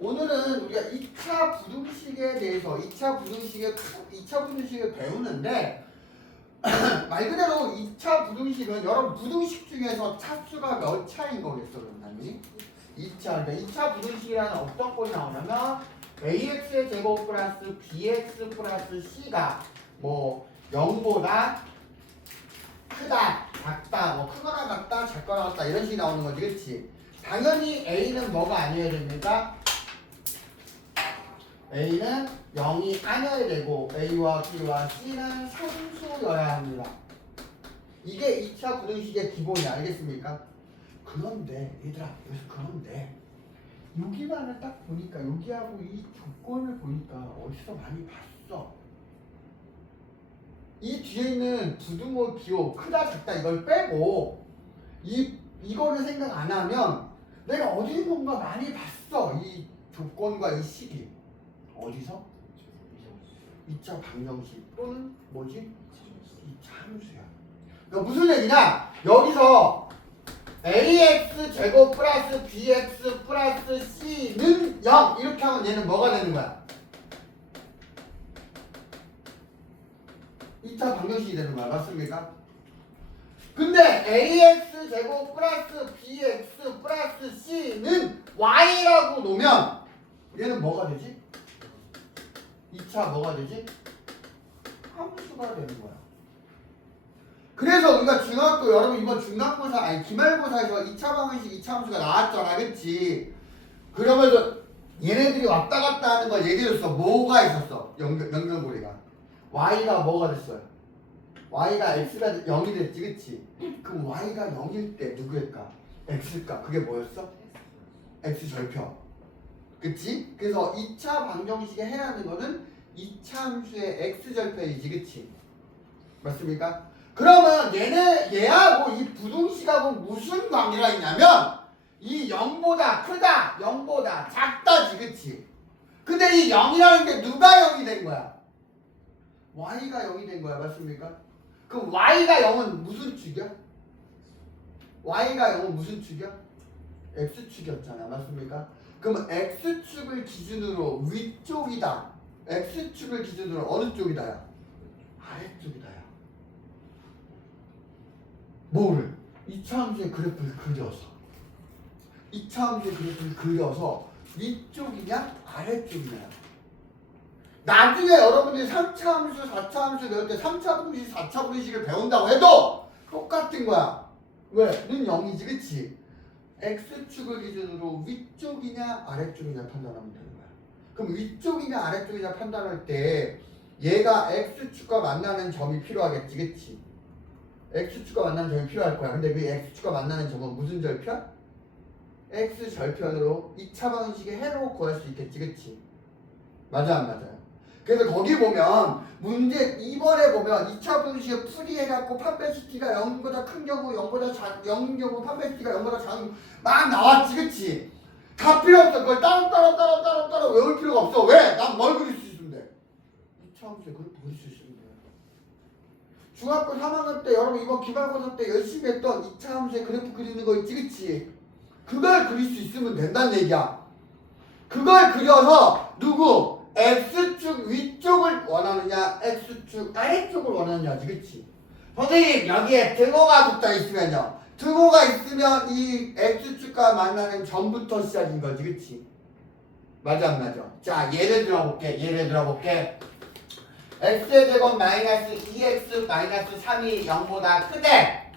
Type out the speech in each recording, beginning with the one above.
오늘은 우리가 2차 부등식에 대해서 2차 부등식을 배우는데 말 그대로 2차 부등식은 여러분 부등식 중에서 차수가 몇 차인 거겠어 그러면 2차. 그러니까 2차 부등식이라는 어떤 꼴이 나오냐면 ax의 제곱 플러스 bx 플러스 c가 뭐 0보다 크다, 작다, 뭐 크거나 같다, 작거나 같다 이런 식이 나오는 거지, 그렇지? 당연히 a는 뭐가 아니어야 됩니까? a는 0이 아니어야 되고 a와 b와 c는 상수여야 합니다. 이게 2차 부등식의 기본이 알겠습니까? 그런데 얘들아 여기서 그런데 여기만을 딱 보니까 여기하고 이 조건을 보니까 어디서 많이 봤어. 이 뒤에 있는 부등호 기호 크다 작다 이걸 빼고 이거를 생각 안 하면 내가 어디선가 많이 봤어. 이 조건과 이 식이 어디서? 2차 방정식 또는 뭐지? 2차 함수야. 그러니까 무슨 얘기냐? 여기서 ax 제곱 플러스 bx 플러스 c는 0 이렇게 하면 얘는 뭐가 되는 거야? 2차 방정식이 되는 거야. 맞습니까? 근데 ax 제곱 플러스 bx 플러스 c는 y라고 놓으면 얘는 뭐가 되지? 2차 뭐가 되지? 함수가 되는 거야. 그래서 우리가 중학교 여러분 이번 중간고사 아니 기말고사에서 2차 방정식 2차 함수가 나왔잖아. 그치? 그러면서 얘네들이 왔다 갔다 하는 걸 얘기해줬어. 뭐가 있었어? 연결고리가 y가 뭐가 됐어요? y가 x가 0이 됐지. 그치? 그럼 y가 0일 때 누구일까? x일까? 그게 뭐였어? x절편. 그치? 그래서 2차 방정식에 해라는 거는 2차 함수의 x절편이지. 그치? 맞습니까? 그러면 얘하고 이 부등식하고 무슨 관계가 있냐면 이 0보다 크다, 0보다 작다지. 그치? 근데 이 0이라는 게 누가 0이 된 거야? y가 0이 된 거야. 맞습니까? 그럼 y가 0은 무슨 축이야? y가 0은 무슨 축이야? x축이었잖아. 맞습니까? 그럼 x축을 기준으로 위쪽이다. x축을 기준으로 어느 쪽이다야? 아래쪽이다야. 뭐를? 2차 함수의 그래프를 그려서 2차 함수의 그래프를 그려서 위쪽이냐 아래쪽이냐. 나중에 여러분들이 3차 함수, 4차 함수 배울 때 3차 분식, 4차 분식을 배운다고 해도 똑같은 거야. 왜? 는 0이지. 그치? x축을 기준으로 위쪽이냐 아래쪽이냐 판단하면 되는 거야. 그럼 위쪽이냐 아래쪽이냐 판단할 때 얘가 x축과 만나는 점이 필요하겠지. 그치? x축과 만나는 점이 필요할 거야. 근데 그 x축과 만나는 점은 무슨 절편? x절편으로 2차 방식의 해로 구할 수 있겠지. 그치? 맞아 안 맞아요? 그래서 거기 보면 문제 2번에 보면 2차 방식을 풀이해갖고 판별시티가 0보다 큰 경우 0보다 0인 경우 판별시티가 0보다 작은 경우 막 나왔지. 그치? 다 필요 없어. 그걸 따로 외울 필요가 없어. 왜? 난 뭘 그릴 수 있으면 돼? 2차 함수에 그걸 그릴 수 있으면 돼. 중학교 3학년 때 여러분 이번 기말고사 때 열심히 했던 2차 함수의 그래프 그리는 거 있지. 그치? 그걸 그릴 수 있으면 된다는 얘기야. 그걸 그려서 누구? x축 위쪽을 원하느냐 x축 아래쪽을 원하느냐지. 그치? 선생님 여기에 등호가 붙어 있으면요. 등호가 있으면 이 x축과 만나는 점부터 시작인 거지. 그치? 맞아 안 맞아? 자 예를 들어볼게. x의 제곱 마이너스 2x 마이너스 3이 0보다 크대.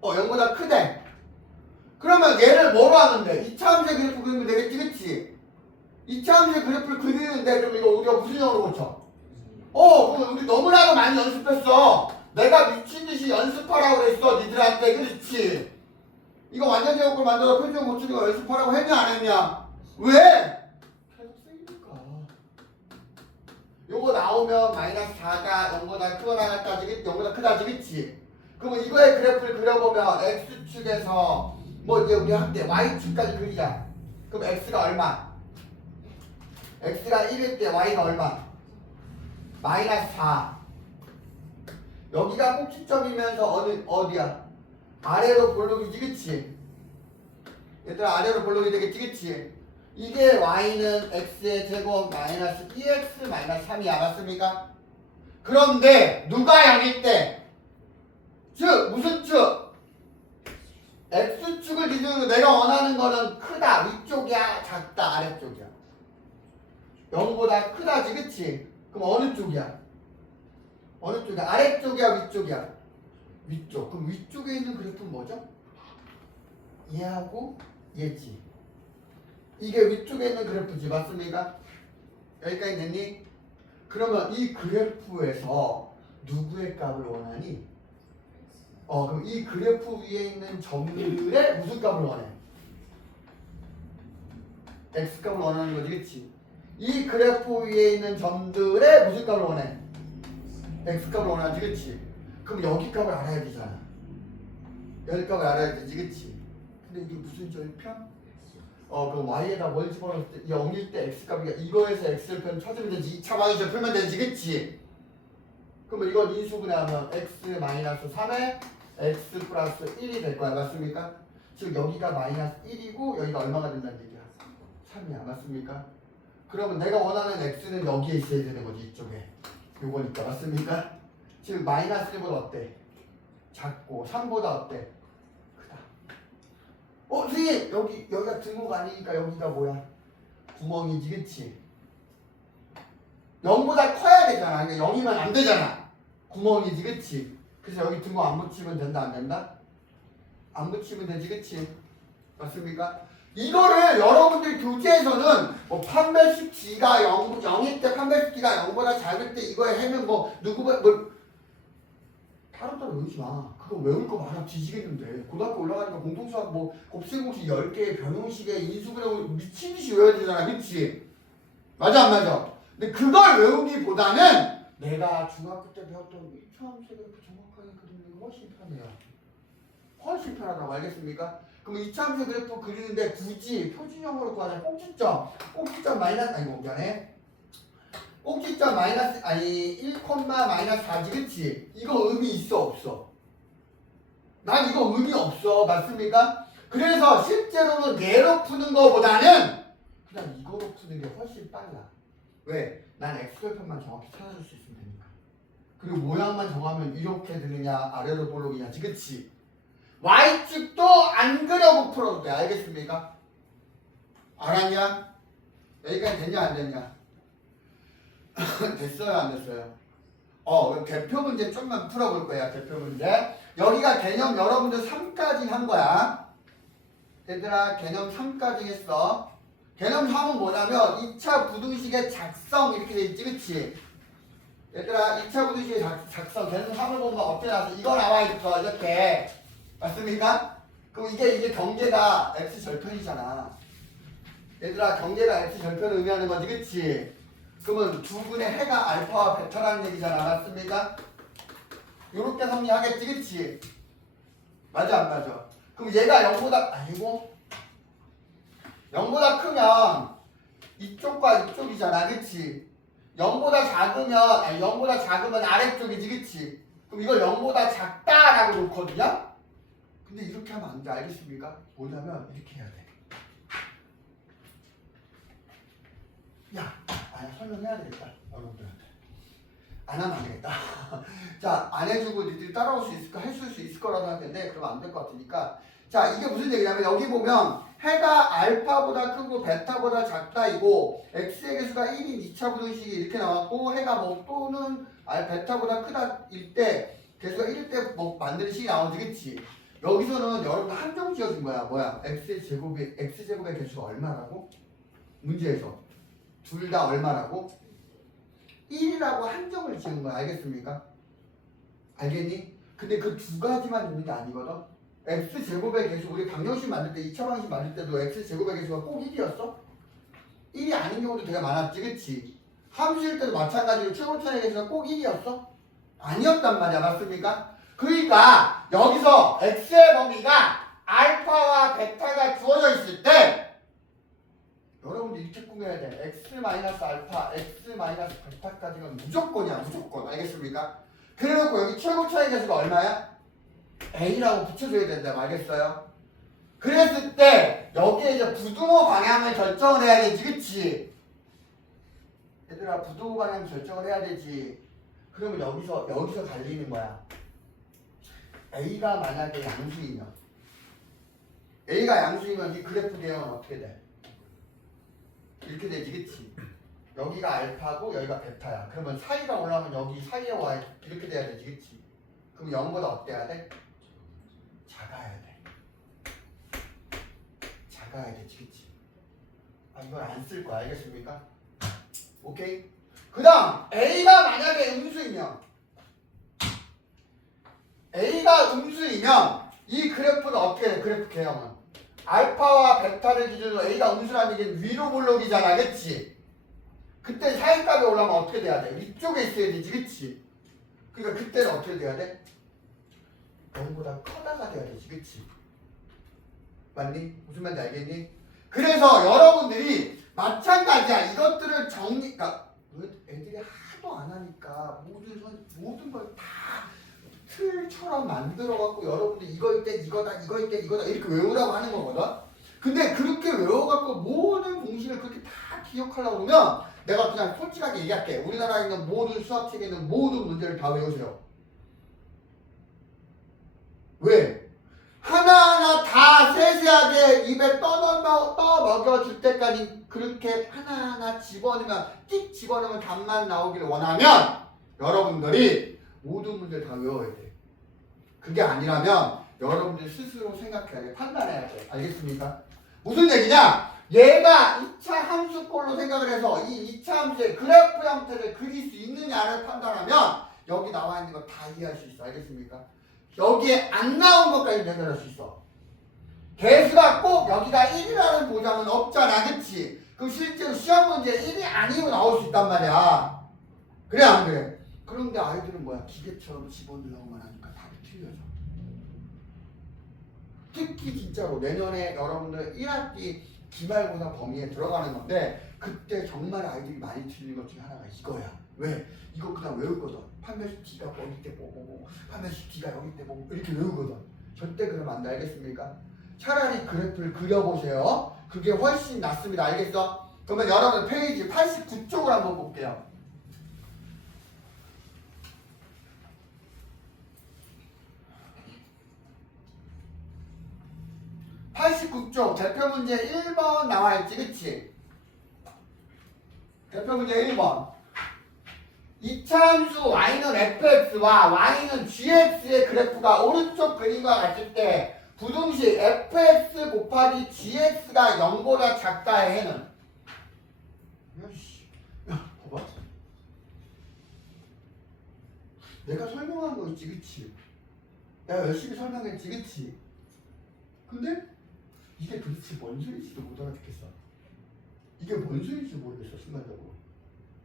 0보다 크대. 그러면 얘를 뭐로 하는데? 2차 함수의 그래프 그리면 되겠지. 그치? 2차 함수의 그래프를 그리는데 그럼 이거 우리가 무슨 형으로 고쳐? 그럼 우리 너무나도 많이 연습했어. 내가 미친듯이 연습하라고 그랬어 니들한테. 그렇지? 이거 완전 제곱을 만들어 표준 고치는 거 연습하라고 했냐 안 했냐? 왜? 계속 쓰이니까. 요거 나오면 마이너스 4가 0보다 크거나 같다지. 0보다 크다지. 그치? 그러면 이거의 그래프를 그려보면 x축에서 뭐 이제 우리 한때 y축까지 그리자. 그럼 x가 얼마? x가 1일 때 y가 얼마? 마이너스 4. 여기가 꼭지점이면서 어디야? 아래로 볼록이지 그치? 얘들아 아래로 볼록이 되겠지 그치? 이게 y는 x의 제곱 마이너스 2x 마이너스 3이 알았습니까? 그런데 누가 0일 때? 즉 무슨 축? x축을 기준으로 내가 원하는 거는 크다 위쪽이야 작다 아래쪽이야 0보다 크다지 그치? 그럼 어느 쪽이야? 어느 쪽이야? 아래쪽이야 위쪽이야? 위쪽. 그럼 위쪽에 있는 그래프는 뭐죠? 얘하고 얘지. 이게 위쪽에 있는 그래프지 맞습니까? 여기까지 됐니? 그러면 이 그래프에서 누구의 값을 원하니? 그럼 이 그래프 위에 있는 점들의 무슨 값을 원해? x 값을 원하는 거지 그치? 이 그래프 위에 있는 점들의 무슨 값을 원해? x 값을 원하지 그치? 그럼 여기 값을 알아야 되잖아. 여기 값을 알아야 되지 그치? 근데 이게 무슨 절편? 그럼 y에다 뭘 집어넣을 때 0일 때 x 값이니까 이거에서 x절편 찾으면 되지 2차 방정식 풀면 되지 그치? 그러면 이건 인수분해하면 x 마이너스 3에 x 플러스 1이 될 거야 맞습니까? 즉 여기가 마이너스 1이고 여기가 얼마가 된다는 얘기야? 3이야 맞습니까? 그러면 내가 원하는 x는 여기에 있어야 되는 거지 이쪽에 요거니까 맞습니까? 지금 마이너스 1보다 어때? 작고 3보다 어때? 크다. 선생님 여기가 등호가 아니니까 여기가 뭐야? 구멍이지 그치? 0보다 커야 되잖아. 그러니까 0이면 안 되잖아. 구멍이지 그치? 그래서 여기 등호 안 붙이면 된다 안 된다? 안 붙이면 되지 그치? 맞습니까? 이거를 여러분들 교재에서는 뭐 판별식 G가 0일 때 판별식 G가 0보다 작을 때 이거에 해면 뭐 누구가 뭐 따로따로 외우지 마. 그거 외울 거 많아 뒤지겠는데. 고등학교 올라가니까 공통수학 뭐 곱셈공식 10개 변형식에 인수분해 미친듯이 외워야 되잖아. 그치? 맞아 안 맞아? 근데 그걸 외우기보다는 내가 중학교 때 배웠던 2차함수를 정확하게 그리는 게 훨씬 편해요. 훨씬 편하다고 알겠습니까? 그럼 2차함수 그래프 그리는데 굳이 표준형으로 구하자. 꼭지점 마이너스 아니고 미안해. 꼭지점 마이너스 1, 마이너스 4지 그치? 이거 의미 있어 없어? 난 이거 의미 없어 맞습니까? 그래서 실제로는 얘로 푸는 거보다는 그냥 이거로 푸는 게 훨씬 빨라. 왜? 난 x절편만 정확히 찾아줄 수 있으면 되니까. 그리고 모양만 정하면 이렇게 되느냐 아래로 볼록이냐지 그치? y축도 안 그려고 풀어도 돼 알겠습니까? 알았냐? 여기까지 됐냐 안 됐냐? 됐어요 안 됐어요? 그럼 대표 문제 좀만 풀어볼 거야 대표 문제. 여기가 개념 여러분들 3까지 한 거야. 얘들아 개념 3까지 했어. 개념 3은 뭐냐면 2차 부등식의 작성 이렇게 돼 있지 그치? 얘들아 2차 부등식의 작성 개념 3을 보면 어떻게 나왔어? 이거 나와 있어 이렇게 맞습니까? 그럼 이게 경계가 x절편이잖아. 얘들아 경계가 x절편을 의미하는 거지 그치? 그러면 두 분의 해가 알파와 베타라는 얘기잖아 맞습니까? 요렇게 정리하겠지 그치? 맞아 안 맞아? 그럼 얘가 0보다 아니고 0보다 크면 이쪽과 이쪽이잖아 그치? 0보다 작으면 아래쪽이지 그치? 그럼 이걸 0보다 작다라고 놓거든요? 근데 이렇게 하면 안 돼 알겠습니까? 뭐냐면 이렇게 해야 돼. 설명해야 되겠다 여러분들한테. 안 하면 안 되겠다. 자, 안 해주고 니들이 따라올 수 있을까? 했을 수 있을 거라고 생각했는데 그러면 안 될 것 같으니까. 자, 이게 무슨 얘기냐면 여기 보면 해가 알파보다 크고 베타보다 작다이고 x의 개수가 1인 2차 부등식이 이렇게 나왔고 해가 뭐 또는 베타보다 크다일 때 개수가 1일 때 뭐 만드는 식이 나오지 그치? 여기서는 여러분 한정 지어준 거야. 뭐야? x제곱의 개수가 얼마라고? 문제에서 둘 다 얼마라고? 1이라고 한정을 지은 거야. 알겠습니까? 알겠니? 근데 그 두 가지만 있는 게 아니거든. x제곱의 개수 우리 방정식 만들 때 2차 방정식 만들 때도 x제곱의 개수가 꼭 1이었어? 1이 아닌 경우도 되게 많았지 그치? 함수일 때도 마찬가지로 최고차의 개수가 꼭 1이었어? 아니었단 말이야. 맞습니까? 그러니까 여기서 x의 범위가 알파와 베타가 주어져 있을 때 여러분들 이렇게 꾸며야 돼. x-알파, x-베타까지는 무조건이야. 무조건. 알겠습니까? 그래놓고 여기 최고차의 개수가 얼마야? A라고 붙여줘야 된다고 알겠어요? 그랬을 때 여기에 이제 부등호 방향을 결정을 해야 되지, 그치? 얘들아 부등호 방향 결정을 해야 되지. 그러면 여기서 달리는 거야. A가 만약에 양수이면 이 그래프 대형은 어떻게 돼? 이렇게 되지, 그치? 여기가 알파고 여기가 베타야. 그러면 사이가 올라오면 여기 사이에 y 이렇게 돼야 되지, 그치? 그럼 0보다 어때야 돼? 작아야 돼. 작아야 되지, 그치? 아, 이걸 안 쓸 거야, 알겠습니까? 오케이? 그 다음 A가 만약에 음수이면 이 그래프는 어떻게 돼? 그래프 개형은 알파와 베타를 기준으로 A가 음수라는 얘기는 위로 볼록이잖아, 그치? 그때 사이값이 올라오면 어떻게 돼야 돼? 위쪽에 있어야 되지, 그치? 그러니까 그때는 어떻게 돼야 돼? 0보다 커다가 돼야 되지, 그치? 맞니? 무슨 말인지 알겠니? 그래서 여러분들이 마찬가지야. 이것들을 그러니까 애들이 하도 안 하니까 모든 걸 다 틀처럼 만들어갖고 여러분들 이거일 때 이거다, 이거일 때 이거다 이렇게 외우라고 하는 거거든. 근데 그렇게 외워갖고 모든 공식을 그렇게 다 기억하려고 그러면 내가 그냥 솔직하게 얘기할게. 우리나라에 있는 모든 수학책에 있는 모든 문제를 다 외우세요. 왜? 하나하나 다 세세하게 입에 떠먹여줄 때까지 그렇게 하나하나 집어넣으면 띡 집어넣으면 답만 나오기를 원하면 여러분들이 모든 문제를 다 외워야 돼. 그게 아니라면 여러분들이 스스로 생각해야 돼. 판단해야 돼. 알겠습니까? 무슨 얘기냐? 얘가 2차 함수꼴로 생각을 해서 이 2차 함수의 그래프 형태를 그릴 수 있느냐를 판단하면 여기 나와 있는 거 다 이해할 수 있어. 알겠습니까? 여기에 안 나온 것까지 해결할 수 있어. 개수가 꼭 여기가 1이라는 보장은 없잖아, 그치? 그럼 실제로 시험 문제 1이 아니고 나올 수 있단 말이야. 그래 안 그래? 그런데 아이들은 뭐야? 기계처럼 집어넣으려고만 하니까 답이 틀려져. 특히 진짜로 내년에 여러분들 1학기 기말고사 범위에 들어가는 건데 그때 정말 아이들이 많이 틀리는 것 중에 하나가 이거야. 왜? 이거 그냥 외우거든. 판별식 D가 여기 때 보고 판별식 D가 여기 때 보고 이렇게 외우거든. 절대 그러면 안 돼. 알겠습니까? 차라리 그래프를 그려보세요. 그게 훨씬 낫습니다. 알겠어? 그러면 여러분 페이지 89쪽을 한번 볼게요. 89쪽 대표 문제 1번 나와있지, 그치? 대표 문제 1번 2차 함수 y는 fx와 y는 gx의 그래프가 오른쪽 그림과 같을 때 부등식 fx 곱하기 gx가 0보다 작다의 해는 야, 봐봐. 내가 설명한 거 있지, 그치? 내가 열심히 설명했지, 그치? 근데 이게 도대체 뭔 소리인지도 못 알아듣겠어. 이게 뭔 소리인지 모르겠어, 순간적으로.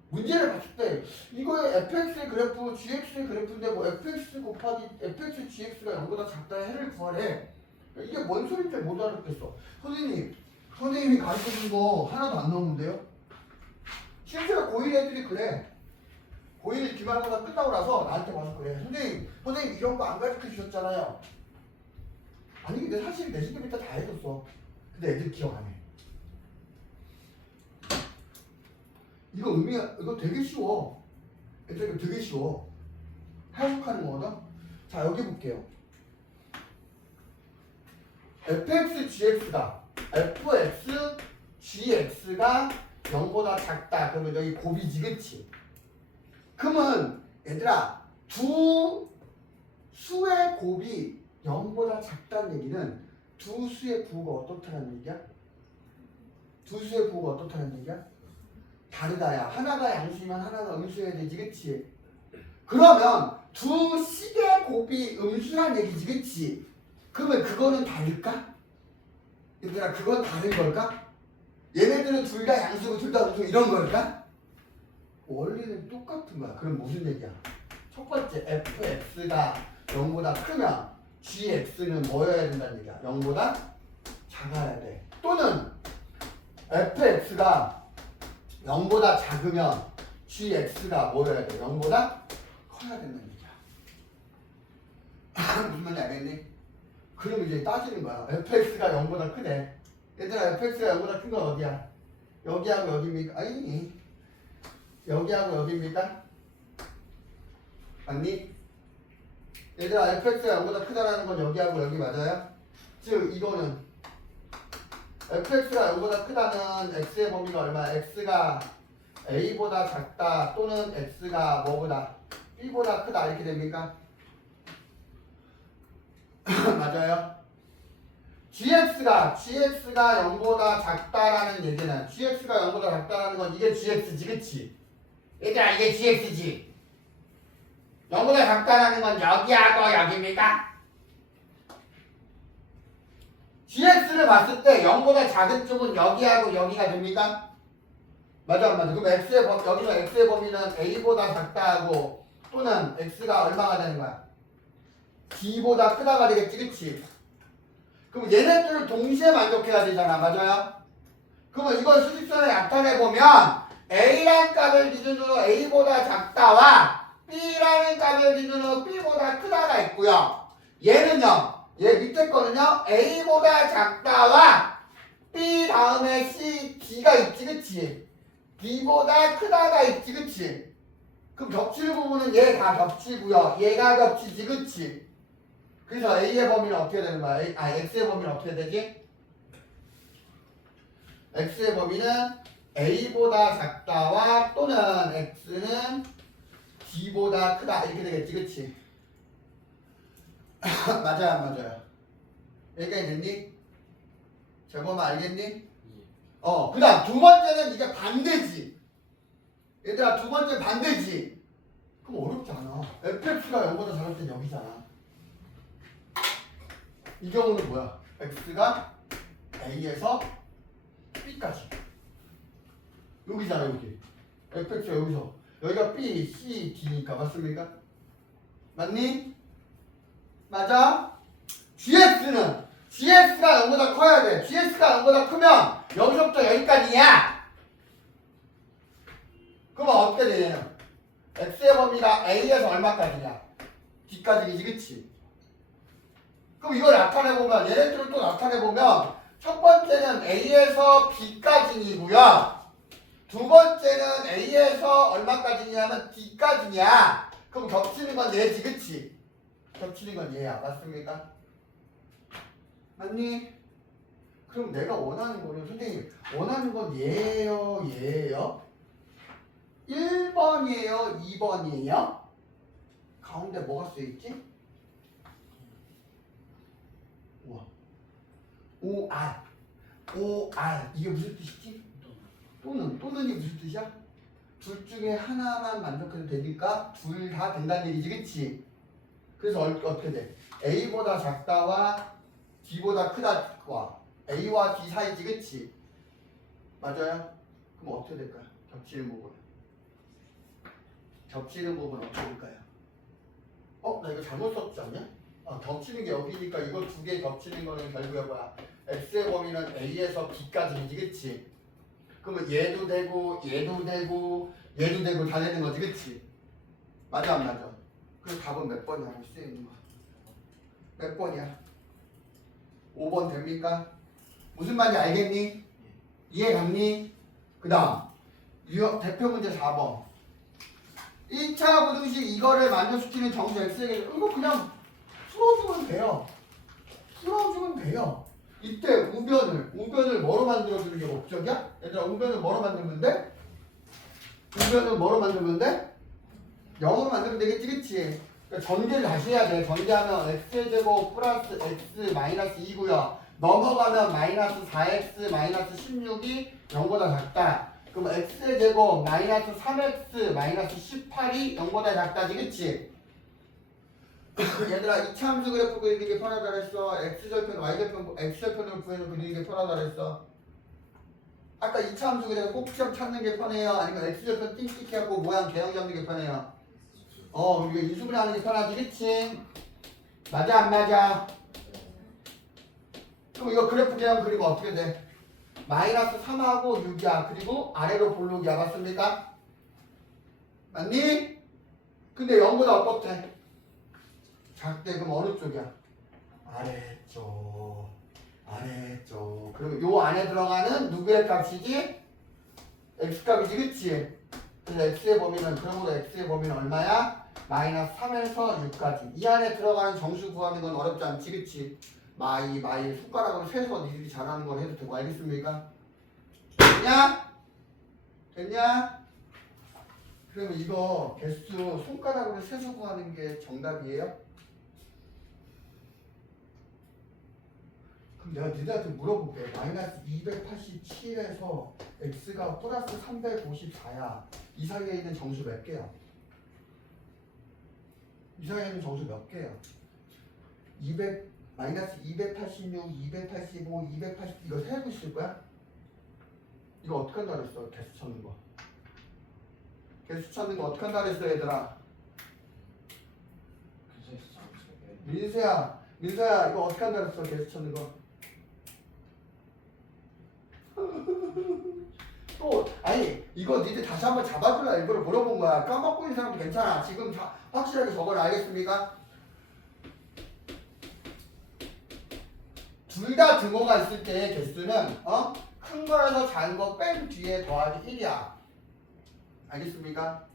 문제를 봤을 때 이거의 fx의 그래프, gx의 그래프인데 뭐 fx 곱하기 fx gx가 0보다 작다의 해를 구하래. 이게 뭔 소리인지 못 알아듣겠어. 선생님이 가르쳐준 거 하나도 안 나오는데요? 실제로 고1 애들이 그래. 고1 기말고사 끝나고 나서 나한테 와서 그래. 선생님 이런 거 안 가르쳐 주셨잖아요. 아니 근데 사실 내신 때부터 다 해줬어. 근데 애들 기억 안 해. 이거 되게 쉬워. 애들 이거 되게 쉬워. 해석하는 거거든. 자 여기 볼게요. fx gx가 fx gx가 0보다 작다. 그러면 여기 곱이지, 그치? 그러면 얘들아 두 수의 곱이 0보다 작다는 얘기는 두 수의 부호가 어떻다는 얘기야? 두 수의 부호가 어떻다는 얘기야? 다르다야. 하나가 양수면 하나가 음수여야 되지, 그치? 그러면 두 식의 곱이 음수란 얘기지, 그치? 그러면 그거는 다를까? 얘들아 그건 다른 걸까? 얘네들은 둘 다 양수고 둘 다 음수 이런 걸까? 원리는 똑같은 거야. 그럼 무슨 얘기야? 첫 번째 fx가 0보다 크면 gx는 뭐여야 된다는 얘기야? 0보다 작아야 돼. 또는 fx가 0보다 작으면 gx가 뭐여야 돼? 0보다 커야 된다는 얘기야. 무슨 말인지 알겠니? 그럼 이제 따지는 거야. fx가 0보다 크대. 얘들아 fx가 0보다 큰 건 어디야? 여기하고 여기입니까? 아니 여기하고 여기입니까? 맞니? 얘들아 fx가 0보다 크다라는 건 여기하고 여기 맞아요? 즉 이거는 fx가 0보다 크다는 x의 범위가 얼마야? x가 a보다 작다 또는 x가 뭐보다? b보다 크다 이렇게 됩니까? 맞아요? gx가 0보다 작다라는 얘기는 gx가 0보다 작다라는 건 이게 gx지 그치? 얘들아 이게 gx지 0보다 작다라는 건 여기하고 여기입니까? gx를 봤을 때 0보다 작은 쪽은 여기하고 여기가 됩니까? 맞아 안 맞아? 그럼 여기서 x의 범위는 a보다 작다하고 또는 x가 얼마가 되는 거야? b보다 크다가 되겠지 그치? 그럼 얘네들을 동시에 만족해야 되잖아 맞아요? 그러면 이걸 수직선에 나타내보면 a라는 값을 기준으로 a보다 작다와 b라는 값을 기준으로 b보다 크다가 있고요 얘는요 얘 밑에 거는요 a보다 작다와 b 다음에 c, d가 있지 그치? b보다 크다가 있지 그치? 그럼 겹칠 부분은 얘 다 겹치고요 얘가 겹치지 그치? 그래서 a의 범위는 어떻게 되는 거야? x의 범위는 어떻게 되지? x의 범위는 a보다 작다와 또는 x는 b보다 크다 이렇게 되겠지 그치? 맞아요 안 맞아요? 여기까지 됐니? 제범 알겠니? 그 다음 두 번째는 이게 반대지 얘들아 두 번째 반대지 그럼 어렵지 않아 fx가 0보다 작을 땐 여기잖아 이 경우는 뭐야? x가 a에서 b까지 여기잖아 여기 fx가 여기서 여기가 b, c, d니까 맞습니까? 맞니? 맞아? gx가 0보다 커야 돼 gx가 0보다 크면 여기서부터 여기까지야 그러면 어떻게 되냐면 x의 범위가 a에서 얼마까지냐? d까지이지 그치? 그럼 이걸 나타내보면 얘네들을 또 나타내보면 첫 번째는 a에서 b까지이고요 두 번째는 a에서 얼마까지냐면 d까지냐 그럼 겹치는 건 얘지 그치? 겹치는 건 얘야 맞습니까? 맞니? 그럼 내가 원하는 거는 선생님 원하는 건 얘예요 얘예요? 1번이에요 2번이에요? 가운데 뭐가 쓰여있지? 우와 OR 이게 무슨 뜻이지? 또는이 무슨 뜻이야? 둘 중에 하나만 만족해도 되니까 둘 다 된다는 얘기지 그치? 그래서 어떻게 돼? A보다 작다와 D보다 크다와 A와 D 사이지 그치? 맞아요? 그럼 어떻게 될까요? 겹치는 부분 어떻게 될까요? 나 이거 잘못 썼지 않냐? 겹치는 게 여기니까 이거 두 개 겹치는 거는 결국에 뭐야? X의 범위는 A에서 B까지이지 그치? 그러면 얘도 되고 얘도 되고 얘도 되고 다 되는 거지 그치? 맞아 안 맞아? 그럼 답은 몇 번이야? 볼 수 있는 거야? 몇 번이야? 5번 됩니까? 무슨 말인지 알겠니? 이해 갔니? 그 다음 대표 문제 4번 1차 부등식 이거를 만족시키는 정수 x에게 이거 그냥 풀어주면 돼요 이때 우변을 뭐로 만들어주는 게 목적이야? 얘들아 우변을 뭐로 만들면 돼? 우변을 뭐로 만들면 돼? 0으로 만들면 되겠지 그치? 그러니까 전개를 다시 해야 돼 전개하면 x제곱 플러스 x 마이너스 2고요 넘어가면 마이너스 4x 마이너스 16이 0보다 작다 그럼 x제곱 마이너스 3x 마이너스 18이 0보다 작다지 그치? 얘들아 이차 함수 그래프 그리는 게 편하다 그랬어 x절편 y절편 x절편으로 구해서 그리는 게 편하다 그랬어 아까 이차 함수 그래서 꼭지점 찾는 게 편해요 아니면 x절편 띵띵히 하고 모양 개형 잡는 게 편해요 우리가 인수분해 하는 게 편하지 그치? 맞아 안 맞아? 그럼 이거 그래프 개형 그리고 어떻게 돼? 마이너스 3하고 6이야 그리고 아래로 볼록이야 맞습니까? 맞니? 근데 0보다 어떻대? 작대. 그럼 어느 쪽이야? 아래쪽. 아래쪽. 그리고 요 안에 들어가는 누구의 값이지? x값이지, 그치? 그래서 x의 범위는, 그러므로 x의 범위는 얼마야? 마이너스 3에서 6까지. 이 안에 들어가는 정수 구하는 건 어렵지 않지, 그치? 마이 손가락으로 세서 니들이 잘하는 걸 해도 되고, 알겠습니까? 됐냐? 됐냐? 그러면 이거 개수 손가락으로 세서 구하는 게 정답이에요? 그럼 내가 니들한테 물어볼게. 마이너스 287에서 x가 플러스 354야. 이 사이에 있는 정수 몇 개야? 이 사이에 있는 정수 몇 개야? 마이너스 286, 285, 280 이거 세고 있을 거야? 이거 어떻게 한다 그랬어? 개수 찾는 거. 개수 찾는 거 어떻게 한다 그랬어, 얘들아? 민수야 이거 어떻게 한다 그랬어? 개수 찾는 거. 또 아니 이거 니들 다시 한번 잡아줄라 일부러 물어본 거야. 까먹고 있는 사람도 괜찮아. 지금 다 확실하게 적어라. 알겠습니까? 둘 다 등호가 있을 때의 개수는 큰 거에서 작은 거 뺀 뒤에 더하기 1이야. 알겠습니까?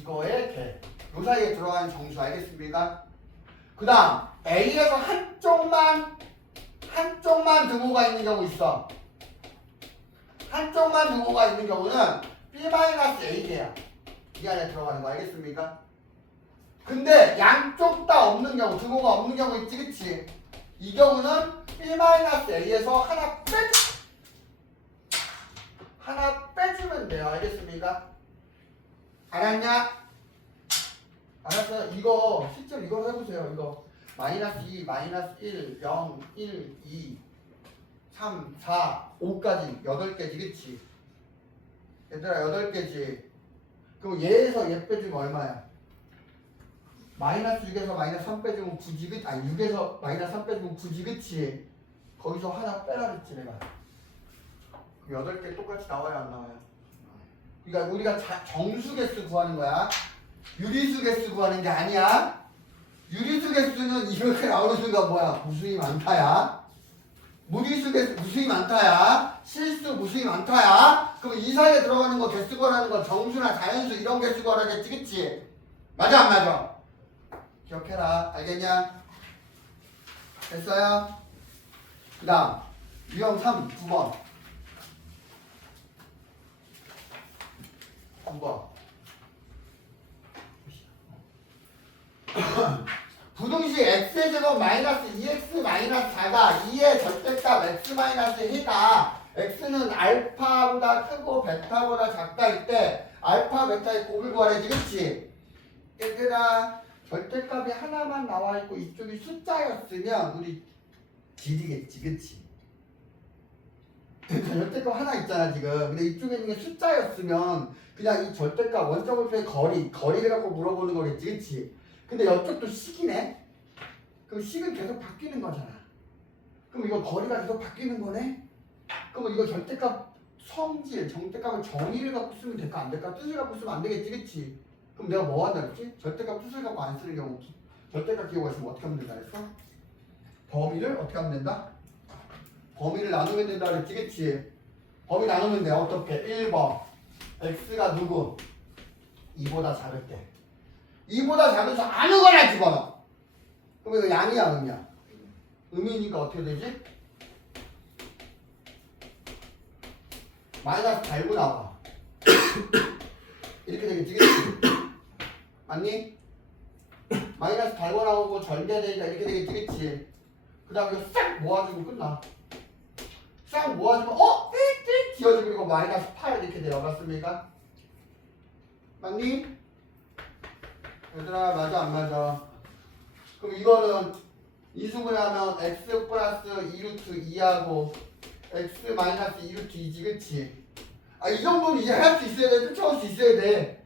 이거의 개. 요 사이에 들어가는 정수. 알겠습니까? 그 다음 A에서 한쪽만 등호가 있는 경우 있어. 한쪽만 등호가 있는 경우는 B-A개야. 이 안에 들어가는 거. 알겠습니까? 근데 양쪽 다 없는 경우, 등호가 없는 경우 있지, 그치? 이 경우는 B-A에서 하나 빼주면 돼요. 알겠습니까? 알았냐? 알았어. 이거 실제로 이걸 해보세요. 이거 마이너스 2, 마이너스 1, 0, 1, 2, 3, 4, 5까지 8개지, 그치? 얘들아 8개지. 그럼 얘에서 얘 빼주면 얼마야? 마이너스 6에서 마이너스 3 빼주면 9지, 그치? 아니 6에서 마이너스 3 빼주면 9지, 그치? 거기서 하나 빼라 그랬지 내가. 그럼 8개 똑같이 나와요, 안 나와요? 그러니까 우리가 정수 개수 구하는 거야. 유리수 개수 구하는 게 아니야. 유리수 개수는 이렇게 나오는 순간 뭐야? 무수히 많다야. 무리수 개수 무수히 많다야. 실수 무수히 많다야. 그럼 이 사이에 들어가는 거 개수 구하는 거 정수나 자연수 이런 개수 구하라겠지, 그치? 맞아 안 맞아? 기억해라. 알겠냐? 됐어요? 그 다음 유형 3 9번 9번 부등식 x제곱 마이너스 2x 마이너스 4가 2의 절대값 x 마이너스 1가 x는 알파보다 크고 베타보다 작다일 때 알파 베타의 곱을 구하래지, 그치? 얘들아 절대값이 하나만 나와있고 이쪽이 숫자였으면 우리 길이겠지, 그치? 절대값 하나 있잖아 지금. 근데 이쪽에 있는 게 숫자였으면 그냥 이 절대값 원점으로의 거리를 갖고 물어보는 거겠지, 그치? 근데 이쪽도 식이네? 그럼 식은 계속 바뀌는 거잖아. 그럼 이거 거리가 계속 바뀌는 거네? 그럼 이거 절대값 성질, 절대값을 정의를 갖고 쓰면 될까 안 될까? 뜻을 갖고 쓰면 안 되겠지, 그치? 그럼 내가 뭐 한다 그랬지? 절대값 뜻을 갖고 안 쓰는 경우 절대값 기호가 있으면 어떻게 하면 된다 그랬어? 범위를 어떻게 하면 된다? 범위를 나누면 된다 그랬지, 그치? 범위 나누면 돼. 어떻게? 1번 x가 누구? 2보다 작을 때 2보다 작아서 아무 거나 집어넣어. 그럼 이거 양이야 음이야? 음이니까 어떻게 되지? 마이너스 달고 나와. 이렇게 되겠지, 그치? 맞니? 마이너스 달고 나오고 절대되니까 이렇게 되겠지, 그치? 그 다음에 이거 싹 모아주고 끝나. 싹 모아주면 띡띡 지어지고 이거 마이너스 8 이렇게 돼요. 맞습니까? 맞니? 얘들아 맞아 안 맞아? 그럼 이거는 이수분해 하면 x 플러스 2루트 2하고 x 마이너스 2루트 2지, 그치? 아 이 정도는 이제 할 수 있어야 돼. 쫓아올 수 있어야 돼.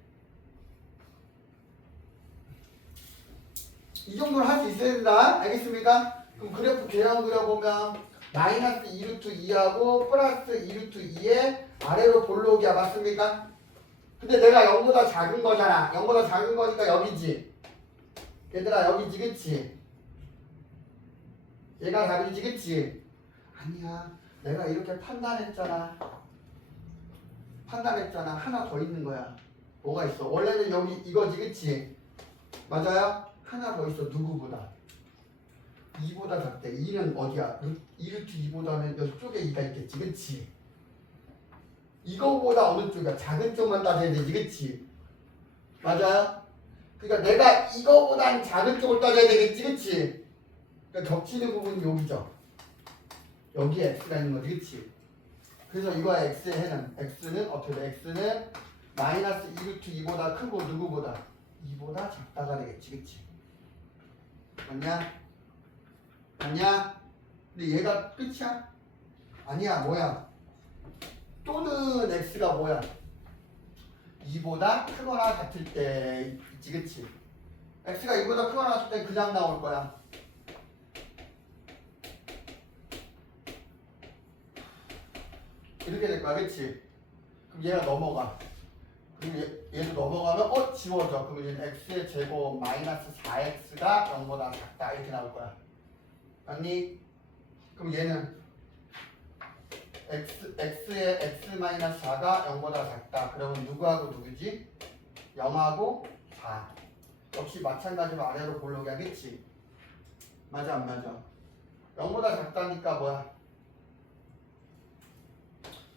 이 정도는 할 수 있어야 된다. 알겠습니까? 그럼 그래프 계량 그려보면 마이너스 2루트 2하고 플러스 2루트 2에 아래로 볼록이야. 맞습니까? 근데 내가 0보다 작은 거잖아. 0보다 작은 거니까 여기지. 얘들아 여기지 그치? 얘가 답이지 그치? 아니야 내가 이렇게 판단했잖아. 하나 더 있는 거야. 뭐가 있어? 원래는 여기 이거지 그치? 맞아요? 하나 더 있어. 누구보다? 2보다 작대. 2는 어디야? 2루트 2보다는 이쪽에 2가 있겠지 그치? 이거보다 어느 쪽이야? 작은 쪽만 따져야 되지 그치? 맞아요? 그러니까 내가 이거보단 작은 쪽을 따져야 되겠지 그치? 그러니까 겹치는 부분이 여기죠. 여기에 x가 있는 거지 그치? 그래서 이거야 x의 해는 x는 어떻게 돼? x는 마이너스 2루트 2보다 크고 누구보다? 2보다 작다가 되겠지 그치? 맞냐? 맞냐? 근데 얘가 끝이야? 아니야 뭐야? 또는 x가 뭐야? 2보다 크거나 같을 때 있지 그치? x가 2보다 크거나 같을 때 그냥 나올 거야. 이렇게 될 거야 그치? 그럼 얘가 넘어가. 그럼 얘도 넘어가면 지워져. 그럼 얘는 x의 제곱 마이너스 4x가 0보다 작다 이렇게 나올 거야. 맞니? 그럼 얘는 x의 x 마이너스 4가 0보다 작다. 그러면 누구하고 누구지? 0하고 4. 역시 마찬가지로 아래로 볼록이 하겠지? 맞아 안 맞아? 0보다 작다니까 뭐야?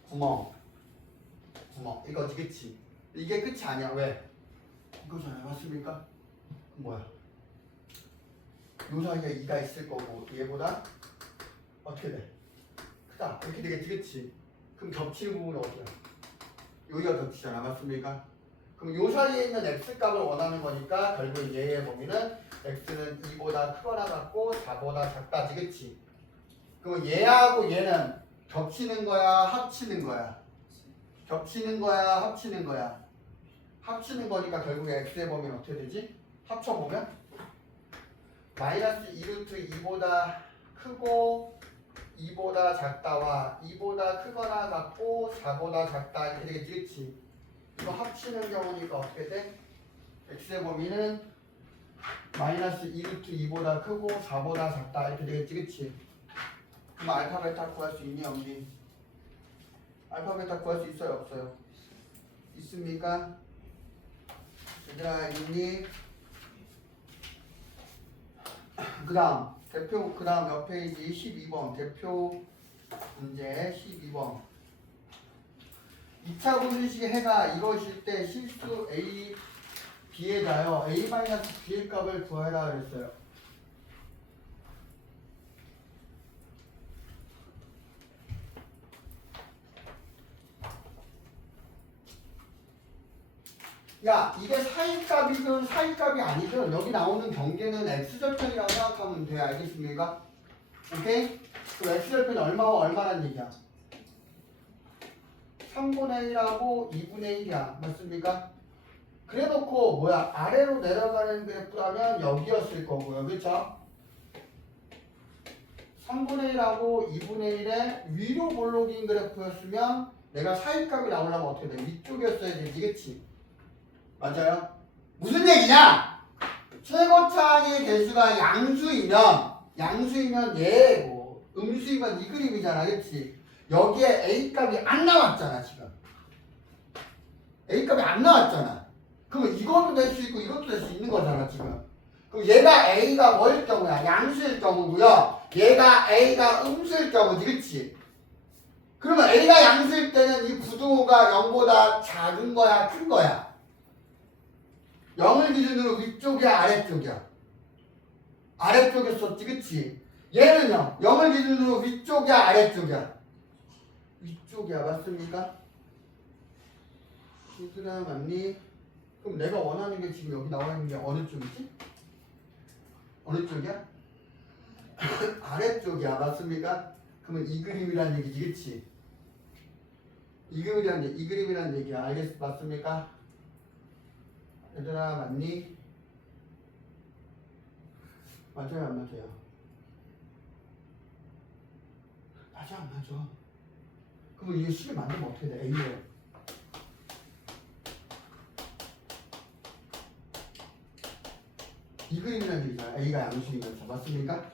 구멍 이거지 그치? 이게 끝이 아니야. 왜? 이거잖아. 맞습니까? 뭐야? 요 사이에 2가 있을 거고 얘보다 어떻게 돼? 크다. 이렇게 되겠지 그치? 그럼 겹치는 부분은 어디야? 여기가 겹치잖아. 맞습니까? 그럼 요 사이에 있는 x값을 원하는 거니까 결국 얘의 범위는 x는 2보다 크거나 같고 4보다 작다지 그치? 그럼 얘하고 얘는 겹치는 거야 합치는 거야? 겹치는 거야 합치는 거야? 합치는 거니까 결국에 x의 범위는 어떻게 되지? 합쳐보면 마이너스 2루트 2보다 크고 2보다 작다와 2보다 크거나 같고 4보다 작다 이렇게 되겠지 그치? 이거 합치는 경우니까 어떻게 돼? x의 범위는 마이너스 2루트 2보다 크고 4보다 작다 이렇게 되겠지 그치? 그럼 알파 베타 구할 수 있니 없니? 알파 베타 구할 수 있어요 없어요? 있습니까? 얘들아 있니? 그 다음 몇 페이지? 12번 대표 문제 12번 2차 분리식의 해가 이루어질 때 실수 A, B에다요 A-B의 값을 구하라 그랬어요. 야 이게 사이값이든 사이값이 아니든 여기 나오는 경계는 x절편이라고 생각하면 돼. 알겠습니까? 오케이? 그 x절편이 얼마와 얼마란 얘기야? 3분의 1하고 2분의 1이야. 맞습니까? 그래 놓고 뭐야 아래로 내려가는 그래프라면 여기였을 거고요. 그쵸? 3분의 1하고 2분의 1의 위로 볼록인 그래프였으면 내가 사이값이 나오려면 어떻게 돼? 위쪽이었어야 되지 그치? 맞아요? 무슨 얘기냐? 최고차항의 개수가 양수이면 얘고 음수이면 이 그림이잖아 그치? 여기에 A값이 안 나왔잖아 지금. A값이 안 나왔잖아. 그러면 이것도 될 수 있고 이것도 될 수 있는 거잖아 지금. 그럼 얘가 A가 뭐일 경우야? 양수일 경우고요. 얘가 A가 음수일 경우지 그치? 그러면 A가 양수일 때는 이 부등호가 0보다 작은 거야 큰 거야? 0을 기준으로 위쪽이야 아래쪽이야? 아래쪽에 썼지 그치? 얘는요 0을 기준으로 위쪽이야 아래쪽이야? 위쪽이야. 맞습니까? 얘들아 맞니? 그럼 내가 원하는 게 지금 여기 나와 있는 게 어느 쪽이지? 어느 쪽이야? 아래쪽이야. 맞습니까? 그러면 이 그림이란 얘기지 그치? 이 그림이란 얘기야. 맞습니까? 얘들아 맞니? 맞아요 안 맞아요? 맞아 안 맞아? 그럼 이게 식을 만들면 어떻게 돼? A를 비그림이라는 얘기잖아. A가 양수이면서. 맞습니까?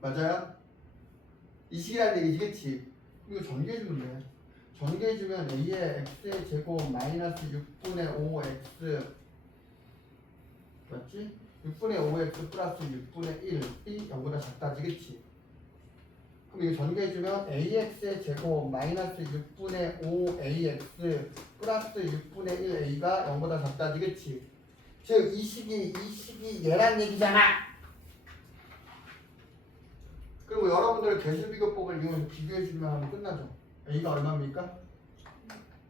맞아요? 이 식이라는 얘기지. 이거 전개해주면 돼. 전개해주면 A의 X의 제곱 마이너스 6분의 5X 맞지? 6분의 5X 플러스 6분의 1 B 0보다 작다지겠지? 그럼 이거 전개해주면 AX의 제곱 마이너스 6분의 5AX 플러스 6분의 1A가 0보다 작다지겠지? 즉 이 식이 얘란 얘기잖아. 그리고 여러분들 개수비교법을 이용해서 비교해주면 하면 끝나죠. A가 얼마입니까?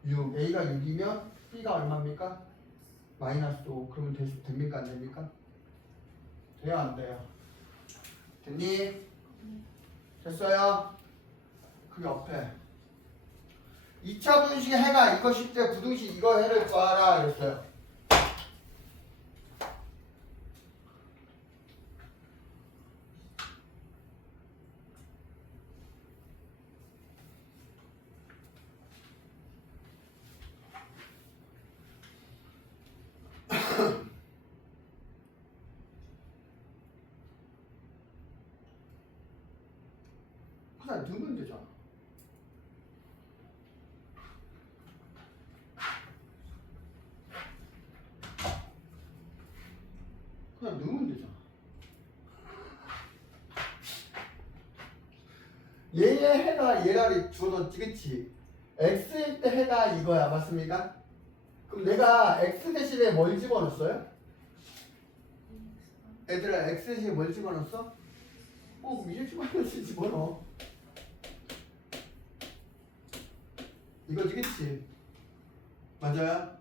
6. A가 6이면 B가 얼마입니까? 마이너스 5. 그러면 됩니까? 안 됩니까? 돼요? 안 돼요? 됐니? 됐어요? 그 옆에 2차 분식 해가 이것일 때 부등식 이거 해를 구하라 그랬어요. 그냥 넣으면 되잖아. 그냥 넣으면 되잖아. 얘의 해가 얘를 주어졌지, 그치? x일 때 해가 이거야, 맞습니까? 그럼 내가 x 대신에 뭘 집어넣었어요? 얘들아, x 대신에 뭘 집어넣었어? 그럼 이제 집어넣어. 이거지, 그치? 맞아요?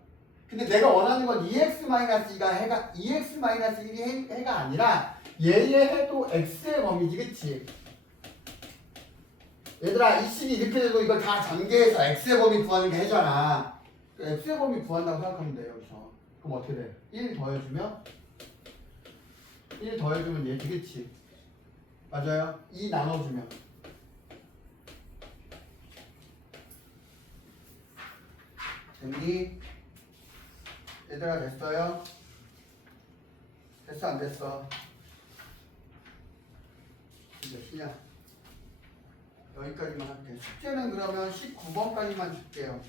근데 내가 원하는 건 2x-2가 해가 2x-1이 해가 아니라 얘의 해도 x의 범위지, 그치? 얘들아, 이 식이 이렇게 되고 이걸 다 전개해서 x의 범위 구하는 게 해잖아. x의 범위 구한다고 생각하면 돼요, 여기서. 그럼 어떻게 돼? 1 더해주면 1 더해주면 얘지, 그치? 맞아요? 2 나눠주면 됐니? 얘들아, 됐어요? 됐어 안 됐어? 이제 시작. 여기까지만 할게. 숙제는 그러면 19번까지만 줄게요.